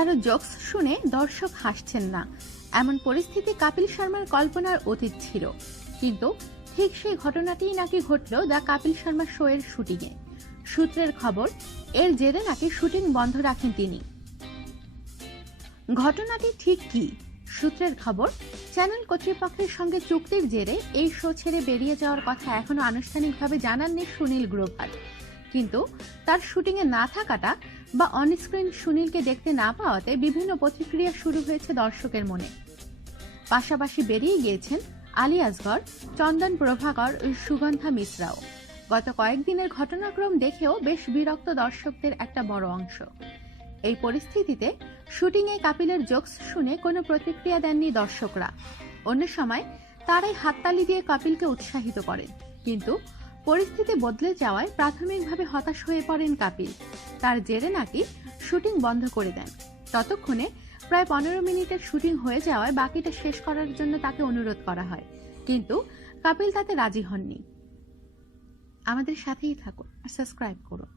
কারো জোকস শুনে দর্শক হাসছেন না, এমন পরিস্থিতি কপিল শর্মার কল্পনার অতীত ছিল। কিন্তু ঠিক সেই ঘটনাটিই নাকি ঘটল দ্য কপিল শর্মা শো এর শুটিংয়ে। সূত্রের খবর, এর জেরে নাকি শুটিং বন্ধ রাখেন তিনি। ঘটনাটি ঠিক কি? সূত্রের খবর, চ্যানেল কর্তৃপক্ষের সঙ্গে চুক্তির জেরে এই শো ছেড়ে বেরিয়ে যাওয়ার কথা এখনো আনুষ্ঠানিকভাবে জানাননি সুনীল গ্রোভার। কিন্তু তার শুটিংয়ে না থাকাটা বা অনস্ক্রিন সুনীলকে দেখতে না পাওয়াতে বিভিন্ন প্রতিক্রিয়া শুরু হয়েছে দর্শকের মনে। পাশাপাশি বেরিয়ে গিয়েছেন আলী আসগর, চন্দন প্রভাকর ও সুগন্ধা মিশ্রাও। গত কয়েকদিনের ঘটনাক্রম দেখেও বেশ বিরক্ত দর্শকদের একটা বড় অংশ। এই পরিস্থিতিতে শুটিংয়ে কপিলের জোকস শুনে কোনো প্রতিক্রিয়া দেননি দর্শকরা। অন্য সময় তারাই হাততালি দিয়ে কপিলকে উৎসাহিত করেন। কিন্তু পরিস্থিতি বদলে যাওয়ায় প্রাথমিকভাবে হতাশ হয়ে পড়েন কপিল। তার জেরে নাকি শুটিং বন্ধ করে দেন। ততক্ষণে প্রায় 15 মিনিটের শুটিং হয়ে যাওয়ায় বাকিটা শেষ করার জন্য তাকে অনুরোধ করা হয়, কিন্তু কপিল তাতে রাজি হননি। আমাদের সাথেই থাকুন আর সাবস্ক্রাইব করুন।